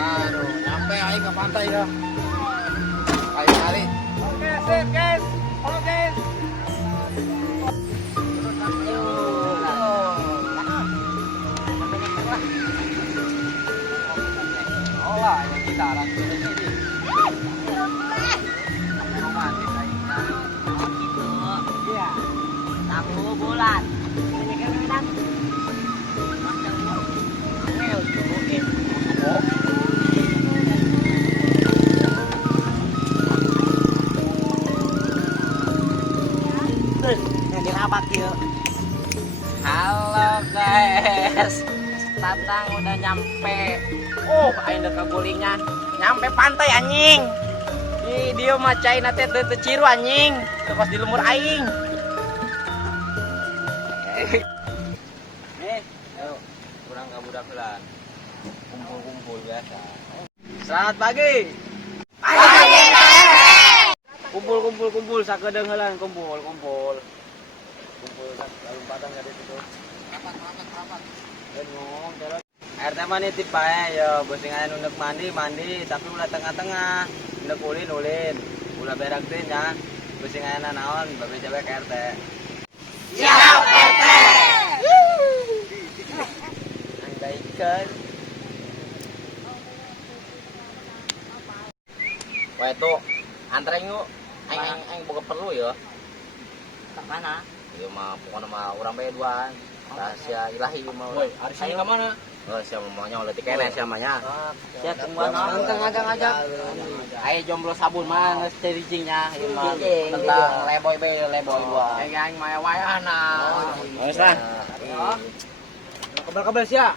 Aduh, nyampe aing ke pantai ya. Ayo hari. Oke, sip, guys. Halo, guys. Oh lah, yang kita langsung ke sini. Romantis aing. Oh gitu. Iya. Tahu bulan. Ini kan kan. Angel dibukin. Oh. Yang dirabat yuk. Halo guys. Tatang udah nyampe. Aing udah kegulingnya. Nyampe pantai anjing. Ih, dia macain teh teu ciru anjing. Teu kos di lumur aing. Ayo, kurang kabudak heula. Kumpul-kumpul biasa. Selamat pagi. Kumpul sakedeung heula kumpul. Kumpul lompatan ka ditu tuh. Rapat. Ngomong terus. Air teh mah nitip bae ya, beuting aya nu mandi, tapi ulah tengah-tengah. Neuk ulin. Ulah berak teh nya. Beuting aya naon, babe jabe ka RT. Siap RT. Andaikan. Wah itu antaranya yuk, aing boga perlu ya. Ke mana? Ieu mah pokona mah urang bae duaan. Rahasia ilahi ieu mah. Woi, ari sini ka mana? Oh, sia maunya ulah dikene sia mah nya. Sia tungguan ngajak. Ayo jomblo sabun mah geus cirincingnya ieu mah. Tentang leboy dua. Aing mah wayahna. Geus lah. Kabel sia.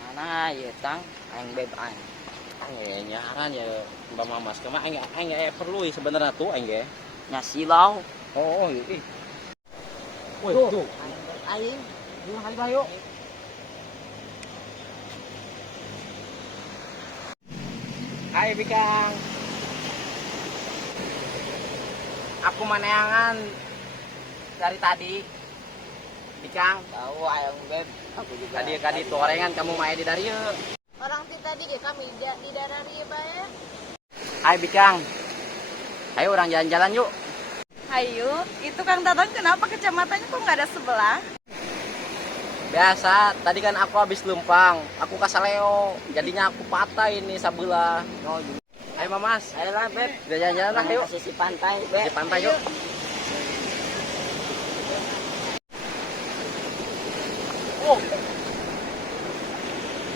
Mana ieu tang aing beb aing. Aing nyaran ya Mbak Mamas kemah aing perlu sebenarnya tuh aing ge. Nya silau. Oh, iya. Woi, tuh. Aing Dulu kali bayo. Hai Bikang. Aku maneangan dari tadi. Bikang, Tahu ayam beb. Aku juga. tadi tuh orengan kamu main di dari yuk. Orang ti tadi deh kami di darari bae. Hai Bikang. Ayo orang jalan-jalan yuk. Hayu, itu Kang Tatang kenapa kecamatannya kok nggak ada sebelah? Biasa, tadi kan aku habis lumpang. Aku kasaleo. Jadinya aku patah ini sabelah. Oh, ayo Mamas. Ayo lah beb. Udah jalan-jalan lah yuk. Sisi pantai, Di pantai yuk. Oh.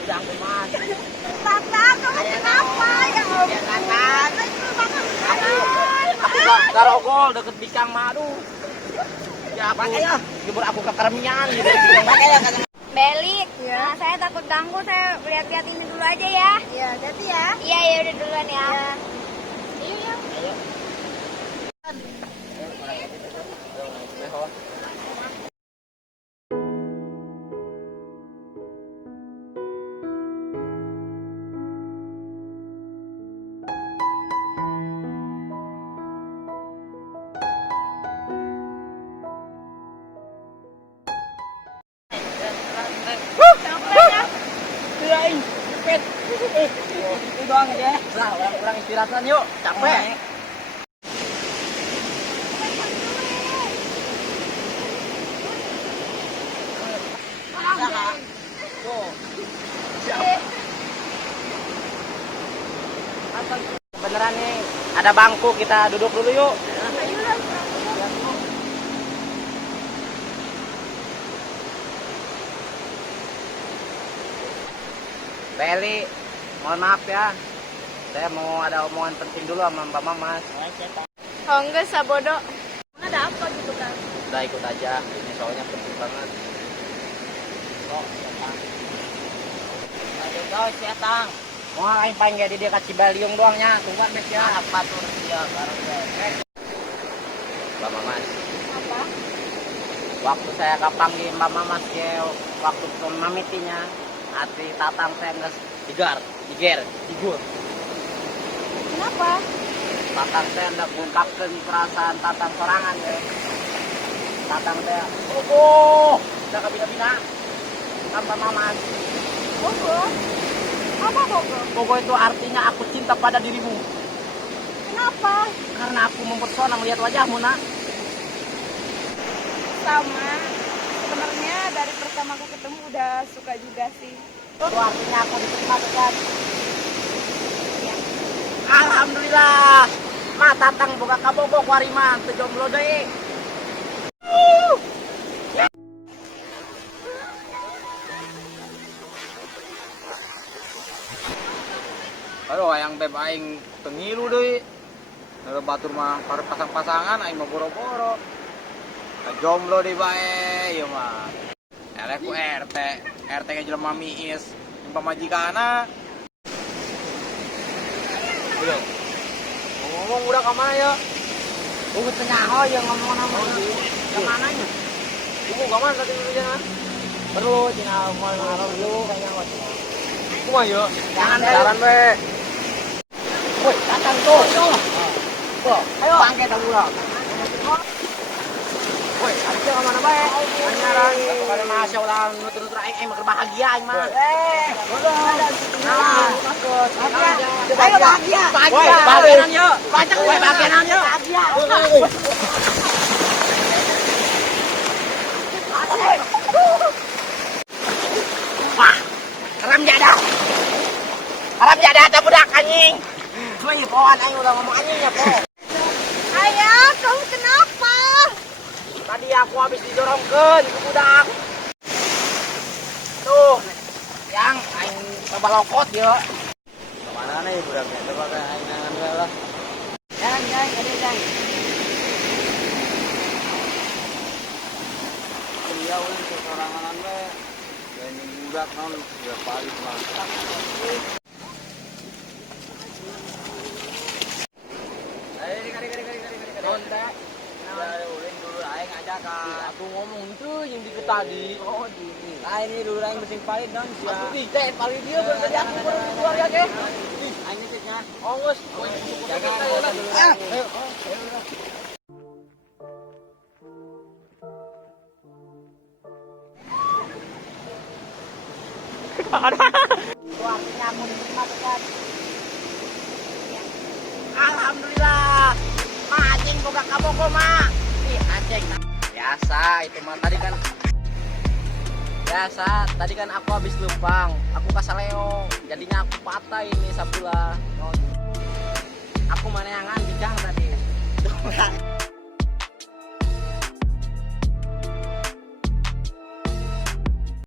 Udah aku Mas. Tatang, kamu kenapa? Ya ampun. Tatang. Aku Aku garogol deket Bikang mah aduh. Ya aku jebur aku ke keremian gitu Bikang. Beli, nah, saya takut ganggu, saya lihat-lihat ini dulu aja ya. Iya, jadi ya. Iya, ya udah duluan ya. Iya. Ayo. Itu doang ya. Lah, orang istirahat yuk, capek. Beneran nih, Ada bangku, kita duduk dulu yuk. Beli, mohon maaf ya. Saya mau ada omongan penting dulu sama Mbak Mamas. Oh enggak, Sabodo. Ada apa gitu kan? Udah ikut aja, ini soalnya penting banget. Oh, Ayo guys, ya tang. mau ngapain pengen jadi dia kasih baliung doangnya, tungguan mes ya. Anak batur dia bareng guys. Mbak Mamas, Apa? waktu saya panggil Mbak Mamas ya, waktu pemamitinya, hati tatang saya nggak diger. Kenapa? Tatang saya nggak mengungkapkan perasaan tatang sorangan ya. Tatang saya, udah kabina-bina, tanpa Mamas. Bogo? Apa Bogo? Bogo itu artinya aku cinta pada dirimu. Kenapa? Karena aku mempesona melihat wajahmu, nak. Sama. Sebenarnya dari pertama aku ketemu udah suka juga sih. Itu artinya aku diterima dekat. Alhamdulillah. Ma tatang boga kabogo warima teu jomblo deui. Aduh, yang beb aing pengilu deui. Kalau batur mah para pasang-pasangan aing mah boro-boro. Jomblo deui bae ieu mah. Elek ku RT ke jelema miis, pamajikana. Ayo. Ngomong udah ka mana ya? Tunggu tenyaho yang ngomong nama ke mananya? Tunggu ka mana tadi dulu jangan. Perlu cina mau ngaruh dulu kayaknya waktu. Kumaha ya? Jangan Jalan be. Woi, datang tuh. Tuh, ayo panggil dulu lah. Woi, ada ke mana bae? Anyaran kalau masya Allah nutur-nutur aing mah bahagia aing mah. Nah, bagus. Ayo bahagia. Woi, bagianan yuk. Banyak woi bagianan yuk. Bahagia. Wah, haram jadah. Haram jadah ada budak anjing. Cuma ini pohon aing udah ngomong anjing ya, Po. Ayah, kamu kenapa? Tadi aku habis didorongkeun ke budak. Tuh, yang aing balokot ya. Kemana nih budaknya? Coba ke aing ngambil lah. Jangan, ada jangan. Iya, ulun sorangan be. Ini budak non sudah balik mah. Kontak. Ulun dulu aing ngajak ka. Aku ngomong itu yang di tadi. Oh, di. Nah, ini dulu aing mesin palit don sia. Aku ite paling dia berarti aku baru keluarga ke. Aing ngeceknya. Oh, geus. Jaga dulu. Ayo. Itu artinya aku diterima dekat. Alhamdulillah. Ma anjing boga kabogo ma. Ih anjing. Biasa itu mah tadi kan aku habis lumpang. Aku kasaleo. Jadinya aku patah ini sabula. Aku mana yang dikang